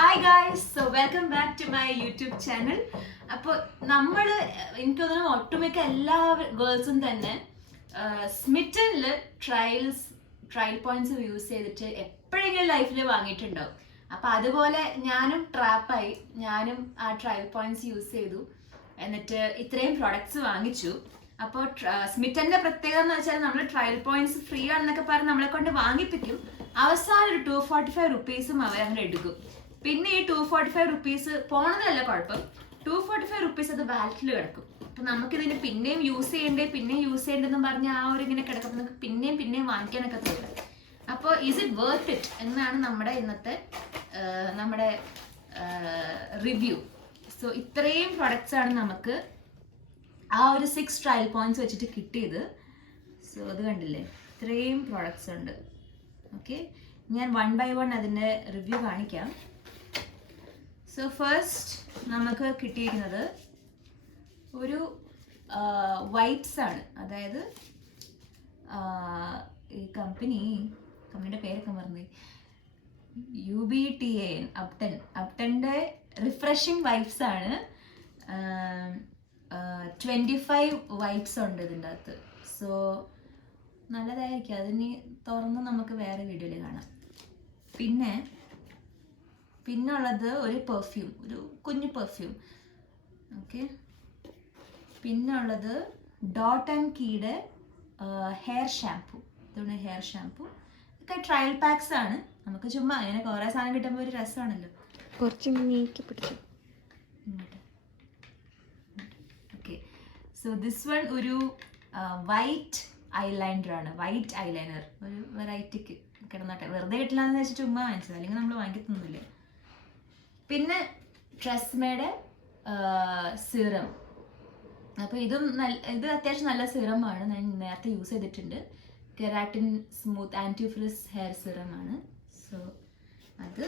Hi guys, so welcome back to my YouTube channel. അപ്പോൾ എനിക്ക് തോന്നുന്നു ഒട്ടുമിക്ക എല്ലാ ഗേൾസും തന്നെ സ്മിറ്റനിൽ ട്രയൽ പോയിന്റ്സ് യൂസ് ചെയ്തിട്ട് എപ്പോഴെങ്കിലും ലൈഫിൽ വാങ്ങിയിട്ടുണ്ടാവും. അപ്പോൾ അതുപോലെ ഞാനും ട്രാപ്പായി, ഞാനും ആ ട്രയൽ പോയിന്റ്സ് യൂസ് ചെയ്തു, എന്നിട്ട് ഇത്രയും പ്രൊഡക്ട്സ് വാങ്ങിച്ചു. അപ്പോൾ സ്മിറ്റന്റെ പ്രത്യേകത എന്ന് വെച്ചാൽ നമ്മൾ ട്രയൽ പോയിന്റ്സ് ഫ്രീ ആണെന്നൊക്കെ പറഞ്ഞ് നമ്മളെ കൊണ്ട് വാങ്ങിപ്പിക്കും. അവസാനം ഒരു 245 റുപ്പീസും അവരങ്ങനെ എടുക്കും. പിന്നെ ഈ 245 റുപ്പീസ് പോണതല്ല കുഴപ്പം, 245 റുപ്പീസ് അത് വാലറ്റിൽ കിടക്കും. അപ്പൊ നമുക്കിതിന് പിന്നെയും യൂസ് ചെയ്യേണ്ടതെന്ന് പറഞ്ഞ് ആ ഒരു ഇങ്ങനെ കിടക്കും, നമുക്ക് പിന്നെയും വാങ്ങിക്കാനൊക്കെ തോന്നും. അപ്പോൾ ഈസ് ഇറ്റ് വർത്ത് ഇറ്റ് എന്നാണ് നമ്മുടെ ഇന്നത്തെ റിവ്യൂ. സോ ഇത്രയും പ്രൊഡക്ട്സ് ആണ് നമുക്ക് ആ ഒരു 6 ട്രയൽ പോയിന്റ്സ് വെച്ചിട്ട് കിട്ടിയത്. സോ അത് കണ്ടില്ലേ, ഇത്രയും പ്രോഡക്ട്സ് ഉണ്ട്. ഓക്കെ, ഞാൻ 1 by 1 അതിൻ്റെ റിവ്യൂ കാണിക്കാം. സോ ഫസ്റ്റ് നമുക്ക് കിട്ടിയിരിക്കുന്നത് ഒരു വൈപ്സ് ആണ്. അതായത് ഈ കമ്പനിയുടെ പേരൊക്കെ മറന്നു, UBTAN, അപ്ടൻ്റെ റിഫ്രഷിങ് വൈപ്സ് ആണ്. 25 വൈപ്സ് ഉണ്ട് ഇതിൻ്റെ അകത്ത്. സോ നല്ലതായിരിക്കും, അതിന് തുറന്ന് നമുക്ക് വേറെ വീഡിയോയിൽ കാണാം. പിന്നെ ഉള്ളത് ഒരു പെർഫ്യൂം, ഒരു കുഞ്ഞു പെർഫ്യൂം. ഓക്കെ, പിന്നെ ഉള്ളത് ഡോട്ട് ആൻഡ് കീയുടെ ഹെയർ ഷാംപൂ. ഇതാണ് ഹെയർ ഷാംപൂ. ഒക്കെ ട്രയൽ പാക്സ് ആണ്. നമുക്ക് ചുമ്മാ അങ്ങനെ കുറേ സാധനം കിട്ടുമ്പോൾ ഒരു രസമാണല്ലോ. കുറച്ച് നീക്കി പിടിച്ചു ഇങ്ങോട്ട്. ഓക്കെ, സോ ദിസ് വൺ ഒരു വൈറ്റ് ഐലൈനർ ആണ്. വൈറ്റ് ഐലൈനർ ഒരു വെറൈറ്റിക്ക് കിടന്നോട്ടെ, വെറുതെ കിട്ടില്ലാന്ന് വെച്ചിട്ട് ചുമ്മാ വാങ്ങിച്ചത്, അല്ലെങ്കിൽ നമ്മൾ വാങ്ങിക്കത്തൊന്നുമില്ല. പിന്നെ ട്രെസ്മയുടെ സിറം. അപ്പോൾ ഇത് അത്യാവശ്യം നല്ല സിറമാണ്, ഞാൻ നേരത്തെ യൂസ് ചെയ്തിട്ടുണ്ട്. Keratin smooth anti frizz hair സിറമാണ്. സോ അത്.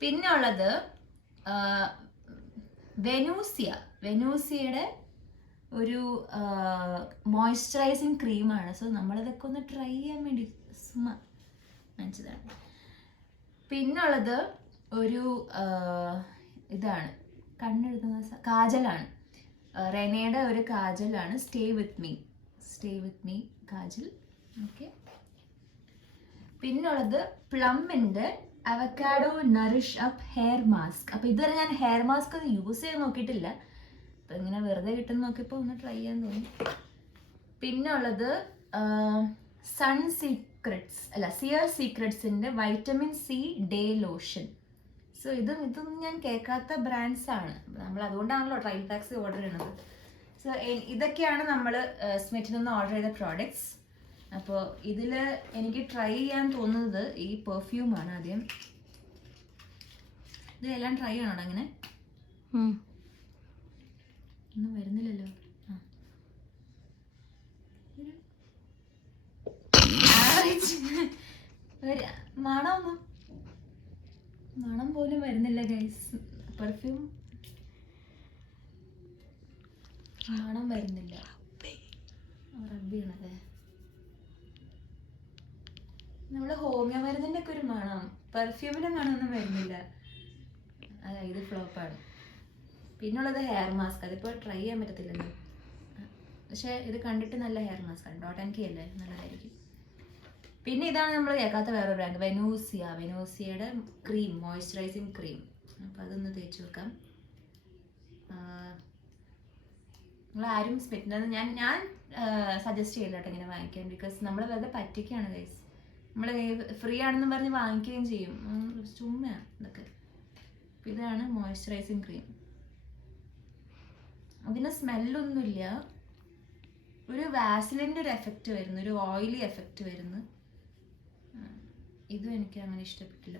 പിന്നെ ഉള്ളത് വെനൂസിയയുടെ ഒരു മോയ്സ്ചറൈസിങ് ക്രീമാണ്. സോ നമ്മളിതൊക്കെ ഒന്ന് ട്രൈ ചെയ്യാൻ വേണ്ടി സുമ്മാ വാങ്ങിച്ചതാണ്. പിന്നുള്ളത് ഒരു ഇതാണ്, കണ്ണെഴുതുന്ന കാജലാണ്. റെനയുടെ ഒരു കാജലാണ്, stay with me kajal. Okay, പിന്നുള്ളത് പ്ലമ്മിൻ്റെ avocado nourish up hair mask. അപ്പോൾ ഇതുവരെ ഞാൻ ഹെയർ മാസ്ക് ഒന്ന് യൂസ് ചെയ്ത് നോക്കിയിട്ടില്ല, അപ്പോൾ ഇങ്ങനെ വെറുതെ കിട്ടുന്ന നോക്കിയപ്പോൾ ഒന്ന് ട്രൈ ചെയ്യാൻ തോന്നി. പിന്നെ ഉള്ളത് സിയർ സീക്രട്സിൻ്റെ vitamin C day lotion. So ഇതൊന്നും ഞാൻ കേൾക്കാത്ത ബ്രാൻഡ്സ് ആണ്, നമ്മൾ അതുകൊണ്ടാണല്ലോ ട്രയൽ പാക്സ് ഓർഡർ ചെയ്യുന്നത്. സോ ഇതൊക്കെയാണ് നമ്മൾ സ്മിറ്റിൽ നിന്ന് ഓർഡർ ചെയ്ത പ്രോഡക്ട്സ്. അപ്പോൾ ഇതിൽ എനിക്ക് ട്രൈ ചെയ്യാൻ തോന്നുന്നത് ഈ പെർഫ്യൂമാണ് ആദ്യം. ഇതെല്ലാം ട്രൈ ചെയ്യണോ അങ്ങനെ? ഒന്നും വരുന്നില്ലല്ലോ. മണം പോലും വരുന്നില്ല ഗൈസ്. പെർഫ്യൂം മണം വരുന്നില്ല. റബ്ബിയാണല്ലേ, നമ്മള് ഹോമിയോ മരുന്നിന്റെ ഒക്കെ ഒരു മണം, പെർഫ്യൂമിന്റെ മണമൊന്നും വരുന്നില്ല. ഇത് ഫ്ലോപ്പാണ്. പിന്നുള്ളത് ഹെയർ മാസ്ക്. അതിപ്പോൾ ട്രൈ ചെയ്യാൻ പറ്റത്തില്ലല്ലോ, പക്ഷേ ഇത് കണ്ടിട്ട് നല്ല ഹെയർ മാസ്ക് ആണ്. ഡോട്ട് ആൻഡ് കീ അല്ലേ, നല്ലതായിരിക്കും. പിന്നെ ഇതാണ് നമ്മൾ കേൾക്കാത്ത വേറൊരു ബ്രാൻഡ്, വെനൂസിയയുടെ ക്രീം, മോയ്സ്ചറൈസിങ് ക്രീം. അപ്പോൾ അതൊന്ന് തേച്ച് വെക്കാം. നിങ്ങളാരും സ്മിറ്റിൻ്റെ ഞാൻ സജസ്റ്റ് ചെയ്യില്ല കേട്ടോ ഇങ്ങനെ വാങ്ങിക്കാൻ, ബിക്കോസ് നമ്മൾ വെറുതെ പറ്റിക്കുകയാണ് ഗൈസ്. നമ്മൾ ഫ്രീ ആണെന്ന് പറഞ്ഞ് വാങ്ങിക്കുകയും ചെയ്യും, ചുമ്മാ ഇതൊക്കെ. ഇതാണ് മോയ്സ്ചറൈസിങ് ക്രീം. അതിന് സ്മെല്ലൊന്നുമില്ല, ഒരു വാസലിൻ്റെ ഒരു എഫക്റ്റ് വരുന്നു, ഒരു ഓയിലി എഫക്റ്റ് വരുന്നു. ഇതും എനിക്ക് അങ്ങനെ ഇഷ്ടപ്പെട്ടില്ല,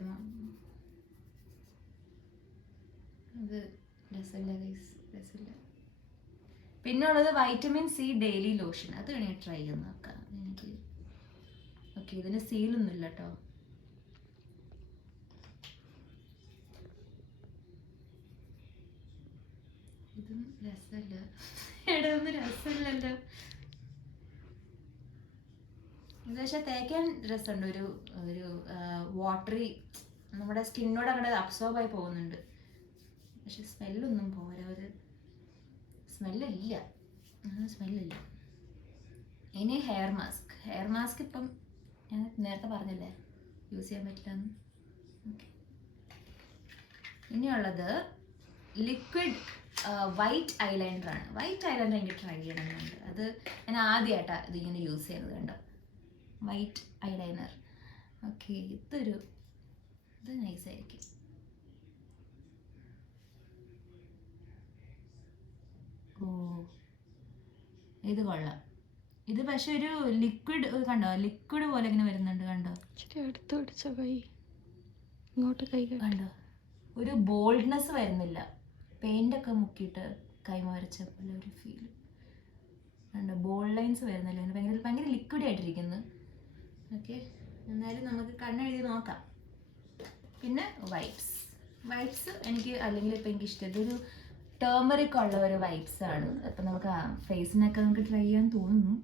അത് രസമില്ല ഗൈസ്, രസമില്ല. പിന്നെ ഉള്ളത് വൈറ്റമിൻ സി ഡെയിലി ലോഷൻ. അത് വേണമെങ്കിൽ ട്രൈ ചെയ്ത് നോക്കാം എനിക്ക്. ഓക്കെ, ഇതിന് സീലൊന്നുമില്ല കേട്ടോ. ഇതും രസമില്ല, ഇടൊന്നും രസമില്ലല്ലോ. ഇത് പക്ഷെ തേക്കാൻ രസമുണ്ട്, ഒരു വാട്ടറി നമ്മുടെ സ്കിന്നോട് അങ്ങോട്ട് അബ്സോർബ് ആയി പോകുന്നുണ്ട്. പക്ഷെ സ്മെല്ലൊന്നും പോരാ, ഒരു സ്മെല്ലില്ല. ഇനി ഹെയർ മാസ്ക് ഇപ്പം ഞാൻ നേരത്തെ പറഞ്ഞല്ലേ യൂസ് ചെയ്യാൻ പറ്റില്ലെന്ന്. ഓക്കെ, ഇനിയുള്ളത് ലിക്വിഡ് വൈറ്റ് ഐലൈനറാണ്. വൈറ്റ് ഐലൈനർ എനിക്ക് ട്രൈ ചെയ്യണമെന്നുണ്ട്. അത് ഞാൻ ആദ്യമായിട്ടാണ് ഇതിങ്ങനെ യൂസ് ചെയ്യുന്നത്. കണ്ടോ, വൈറ്റ് ഐലൈനർ. ഓക്കെ, ഇത് നൈസായിരിക്കും. ഓ, ഇത് കൊള്ളാം. ഇത് പക്ഷെ ഒരു ലിക്വിഡ് കണ്ടോ, ലിക്വിഡ് പോലെ ഇങ്ങനെ വരുന്നുണ്ട്. കണ്ടോ, അടുത്ത് പിടിച്ച കൈ ഇങ്ങോട്ട് കൈ കണ്ടോ, ഒരു ബോൾഡ്നെസ് വരുന്നില്ല. പെയിൻ്റൊക്കെ മുക്കിയിട്ട് കൈമ വരച്ച പോലെ ഒരു ഫീൽ. കണ്ടോ, ബോൾഡ് ലൈൻസ് വരുന്നില്ല. ഭയങ്കര ലിക്വിഡ് ആയിട്ടിരിക്കുന്നു. ഓക്കെ, എന്നാലും നമുക്ക് കണ്ണെഴുതി നോക്കാം. പിന്നെ വൈബ്സ് എനിക്ക് അല്ലെങ്കിൽ ഇപ്പം എനിക്ക് ഇഷ്ടം ഇതൊരു ടേമറിക് ഉള്ള ഒരു വൈബ്സ് ആണ്. അപ്പം നമുക്ക് ഫേസിനൊക്കെ നമുക്ക് ട്രൈ ചെയ്യാൻ തോന്നുന്നു.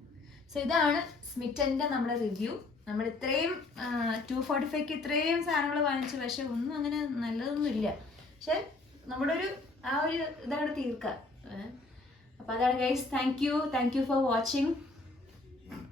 സോ ഇതാണ് സ്മിറ്റൻ്റെ നമ്മുടെ റിവ്യൂ. നമ്മൾ ഇത്രയും 245ക്ക് ഇത്രയും സാധനങ്ങൾ വാങ്ങിച്ചു, പക്ഷെ ഒന്നും അങ്ങനെ നല്ലതൊന്നും ഇല്ല. പക്ഷെ നമ്മുടെ ആ ഒരു ഇതവിടെ തീർക്കാം. അപ്പോൾ അതാണ് guys. Thank you for watching.